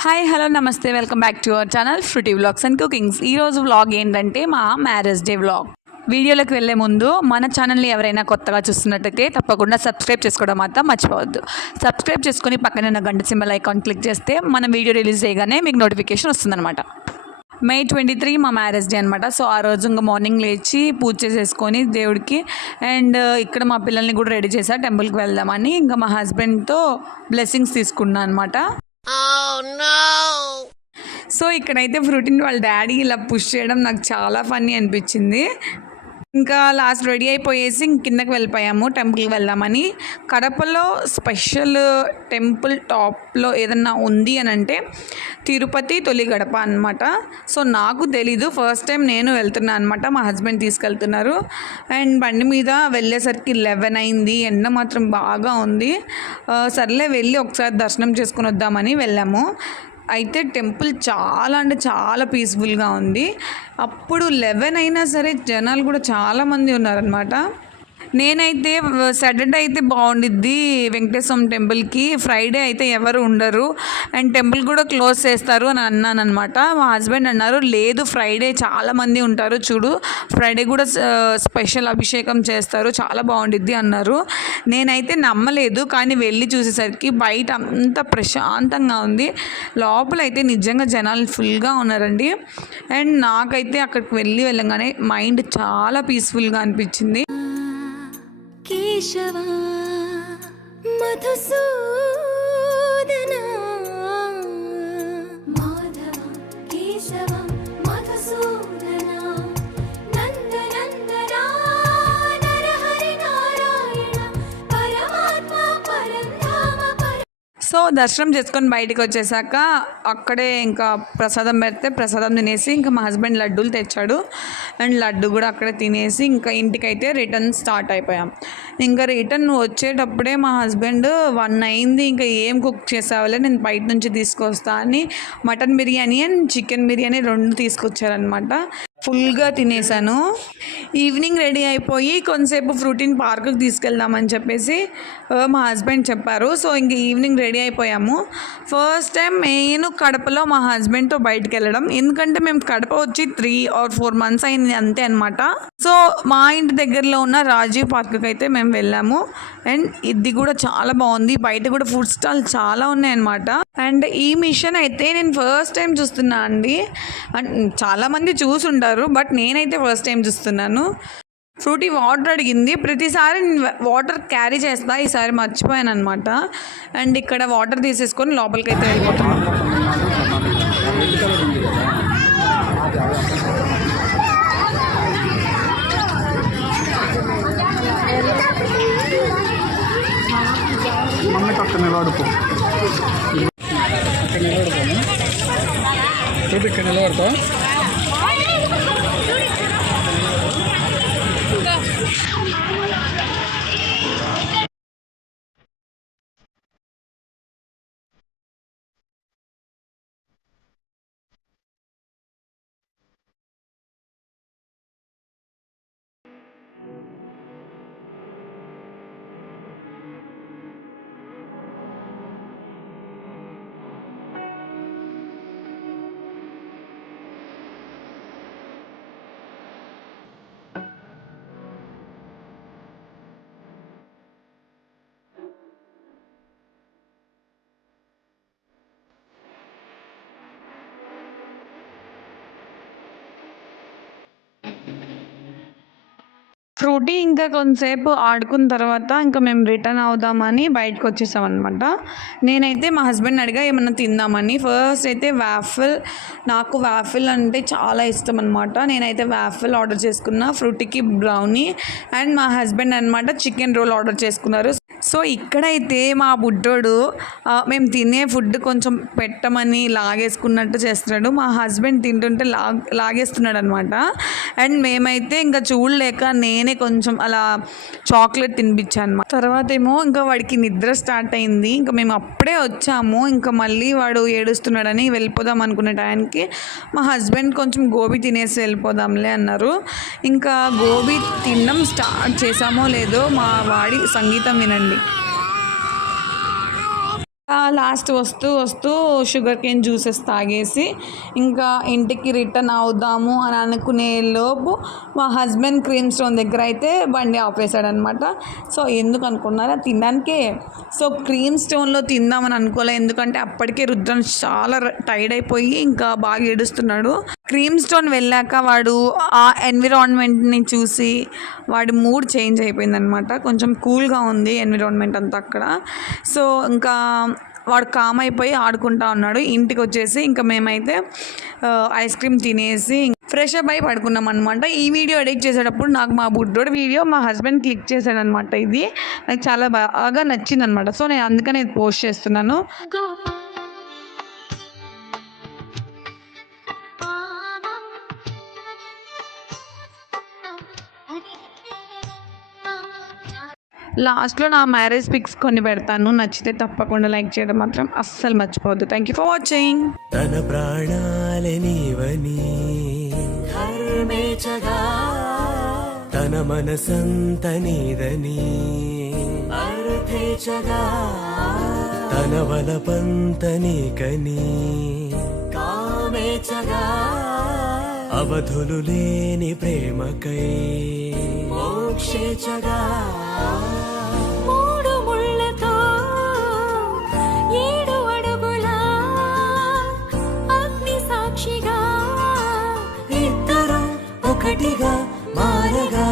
Hi hello నమస్తే welcome back to our channel Fruity vlogs and cookings ఈరోజు vlog ఏంటంటే మా మ్యారేజ్ డే వ్లాగ్ వీడియోలోకి వెళ్ళే ముందు మన ఛానల్ని ఎవరైనా కొత్తగా చూస్తున్నట్టయితే తప్పకుండా సబ్స్క్రైబ్ చేసుకోవడం మాత్రం మర్చిపోవద్దు. సబ్స్క్రైబ్ చేసుకుని పక్కన ఉన్న గంట సింబల్ ఐకాన్ క్లిక్ చేస్తే మన వీడియో రిలీజ్ చేయగానే మీకు నోటిఫికేషన్ వస్తుందన్నమాట. మే ట్వంటీ త్రీ మా మ్యారేజ్ డే అనమాట సో ఆ రోజు ఇంకా మార్నింగ్ లేచి పూజ చేసేసుకొని దేవుడికి అండ్ uh, ఇక్కడ మా పిల్లల్ని కూడా రెడీ చేసా టెంపుల్కి వెళ్దామని ఇంకా మా హస్బెండ్తో బ్లెస్సింగ్స్ తీసుకున్నాను అనమాట Oh, సో ఇక్కడైతే ఫ్రూటిన్ వాళ్ళ డాడీ ఇలా పుష్ చేయడం నాకు చాలా ఫన్నీ అనిపించింది. ఇంకా లాస్ట్ రెడీ అయిపోయేసి ఇంక కిందకి వెళ్ళిపోయాము టెంపుల్కి వెళ్దామని. కడపలో స్పెషల్ టెంపుల్ టాప్లో ఏదన్నా ఉంది అని అంటే తిరుపతి తొలి గడప అనమాట సో నాకు తెలీదు. ఫస్ట్ టైం నేను వెళ్తున్నాను అనమాట మా హస్బెండ్ తీసుకెళ్తున్నారు. అండ్ బండి మీద వెళ్ళేసరికి లెవెన్ అయింది. ఎండ మాత్రం బాగా ఉంది. సర్లే వెళ్ళి ఒకసారి దర్శనం చేసుకుని వద్దామని వెళ్ళాము. అయితే టెంపుల్ చాలా అంటే చాలా పీస్ఫుల్గా ఉంది. అప్పుడు లెవెన్ అయినా సరే జనాలు కూడా చాలామంది ఉన్నారనమాట నేనైతే సాటర్డే అయితే బాగుండిద్ది వెంకటేశ్వరం టెంపుల్కి. ఫ్రైడే అయితే ఎవరు ఉండరు. అండ్ టెంపుల్ కూడా క్లోజ్ చేస్తారు అని అన్నాను అనమాట మా హస్బెండ్ అన్నారు లేదు ఫ్రైడే చాలామంది ఉంటారు చూడు. ఫ్రైడే కూడా స్పెషల్ అభిషేకం చేస్తారు. చాలా బాగుండిద్ది అన్నారు. నేనైతే నమ్మలేదు కానీ వెళ్ళి చూసేసరికి బయట అంత ప్రశాంతంగా ఉంది. లోపల అయితే నిజంగా జనాలు ఫుల్గా ఉన్నారండి. అండ్ నాకైతే అక్కడికి వెళ్ళి వెళ్ళగానే మైండ్ చాలా పీస్ఫుల్గా అనిపించింది. शवा मधुसू సో దర్శనం చేసుకొని బయటికి వచ్చేసాక అక్కడే ఇంకా ప్రసాదం పెడితే ప్రసాదం తినేసి ఇంకా మా హస్బెండ్ లడ్డూలు తెచ్చాడు. అండ్ లడ్డు కూడా అక్కడే తినేసి ఇంకా ఇంటికైతే రిటర్న్ స్టార్ట్ అయిపోయాం. ఇంకా రిటర్న్ వచ్చేటప్పుడే మా హస్బెండ్ వన్ అయింది ఇంకా ఏం కుక్ చేసావులే నేను బయట నుంచి తీసుకొస్తా అని mutton biryani and chicken biryani రెండు తీసుకొచ్చారనమాట ఫుల్గా తినేసాను. ఈవినింగ్ రెడీ అయిపోయి కొంతసేపు ఫ్రూటీన్ పార్క్కి తీసుకెళ్దామని చెప్పేసి మా హస్బెండ్ చెప్పారు. సో ఇంక ఈవినింగ్ రెడీ అయిపోయాము. ఫస్ట్ టైం నేను కడపలో మా హస్బెండ్తో బయటకు వెళ్ళడం ఎందుకంటే మేము కడప వచ్చి త్రీ ఆర్ ఫోర్ మంత్స్ అయింది అంతే అనమాట సో మా ఇంటి దగ్గరలో ఉన్న రాజీవ్ పార్క్కి అయితే మేము వెళ్ళాము. అండ్ ఇది కూడా చాలా బాగుంది. బయట కూడా ఫుడ్ స్టాల్ చాలా ఉన్నాయన్నమాట అండ్ ఈ మిషన్ అయితే నేను ఫస్ట్ టైం చూస్తున్నా అండి. అండ్ చాలామంది చూసుంటారు. బట్ నేనైతే ఫస్ట్ టైం చూస్తున్నాను. ఫ్రూటీ వాటర్ అడిగింది. ప్రతిసారి నేను వాటర్ క్యారీ చేస్తా ఈసారి మర్చిపోయాను అనమాట అండ్ ఇక్కడ వాటర్ తీసేసుకొని లోపలికి అయితే వెళ్ళిపోతాను మమ్మీ పక్క నిలబడుకో నిలబడుకో ఫ్రూటీ ఇంకా కొంతసేపు ఆడుకున్న తర్వాత ఇంకా మేము రిటర్న్ అవుదామని బయటకు వచ్చేసాం అనమాట నేనైతే మా హస్బెండ్ అడిగా ఏమన్నా తిందామని? ఫస్ట్ అయితే వ్యాఫిల్ నాకు వ్యాఫిల్ అంటే చాలా ఇష్టం అనమాట నేనైతే వ్యాఫిల్ ఆర్డర్ చేసుకున్నా ఫ్రూటీకి బ్రౌనీ అండ్ మా హస్బెండ్ అనమాట చికెన్ రోల్ ఆర్డర్ చేసుకున్నారు. సో ఇక్కడైతే మా బుడ్డోడు మేము తినే ఫుడ్ కొంచెం పెట్టమని లాగేసుకున్నట్టు చేస్తున్నాడు. మా హస్బెండ్ తింటుంటే లాగ్ లాగేస్తున్నాడు అనమాట అండ్ మేమైతే ఇంకా చూడలేక నేనే కొంచెం అలా చాక్లెట్ తినిపించాను అనమాట తర్వాత ఏమో ఇంకా వాడికి నిద్ర స్టార్ట్ అయింది. ఇంకా మేము అప్పుడే వచ్చాము. ఇంకా మళ్ళీ వాడు ఏడుస్తున్నాడని వెళ్ళిపోదాం అనుకునే టైంకి మా హస్బెండ్ కొంచెం గోబీ తినేసి వెళ్ళిపోదాంలే అన్నారు. ఇంకా గోబీ తినడం స్టార్ట్ చేసామో లేదో మా వాడి సంగీతం వినండి. হবে లాస్ట్ వస్తూ వస్తూ షుగర్ కేన్ జ్యూసెస్ తాగేసి ఇంకా ఇంటికి రిటర్న్ అవుదాము అని అనుకునే లోపు మా హస్బెండ్ క్రీమ్ స్టోన్ దగ్గర అయితే బండి ఆపేశాడనమాట. సో ఎందుకు అనుకున్నారా? తినడానికే. సో క్రీమ్ స్టోన్లో తిందామని అనుకోలే. ఎందుకంటే అప్పటికే రుద్రం చాలా టైర్డ్ అయిపోయి ఇంకా బాగా ఏడుస్తున్నాడు. క్రీమ్ స్టోన్ వెళ్ళాక వాడు ఆ ఎన్విరాన్మెంట్ని చూసి వాడి మూడ్ చేంజ్ అయిపోయింది అనమాట కొంచెం కూల్గా ఉంది ఎన్విరాన్మెంట్ అంతా అక్కడ. సో ఇంకా వాడు కామ్ అయిపోయి ఆడుకుంటా ఉన్నాడు. ఇంటికి వచ్చేసి ఇంకా మేమైతే ఐస్ క్రీమ్ తినేసి ఫ్రెష్ అప్ అయి పడుకున్నాం అనమాట ఈ వీడియో ఎడిట్ చేసేటప్పుడు నాకు మా బుడ్డోడు వీడియో మా హస్బెండ్ క్లిక్ చేశాడనమాట ఇది. నాకు చాలా బాగా నచ్చింది అనమాట సో నేను అందుకనే ఇది పోస్ట్ చేస్తున్నాను. లాస్ట్లో నా మ్యారేజ్ పిక్స్ కొన్ని పెడతాను. నచ్చితే తప్పకుండా లైక్ చేయడం మాత్రం అస్సలు మర్చిపోవద్దు. థ్యాంక్ యూ ఫర్ వాచింగ్ తన ప్రాణాలే నీవని హర్మేచగా తన మనసంత నీదని తన వలపంత నీకని కామేచగా అవధులు లేని ప్రేమకై మోక్షేచగా మూడు ఒకటిగా మారగా.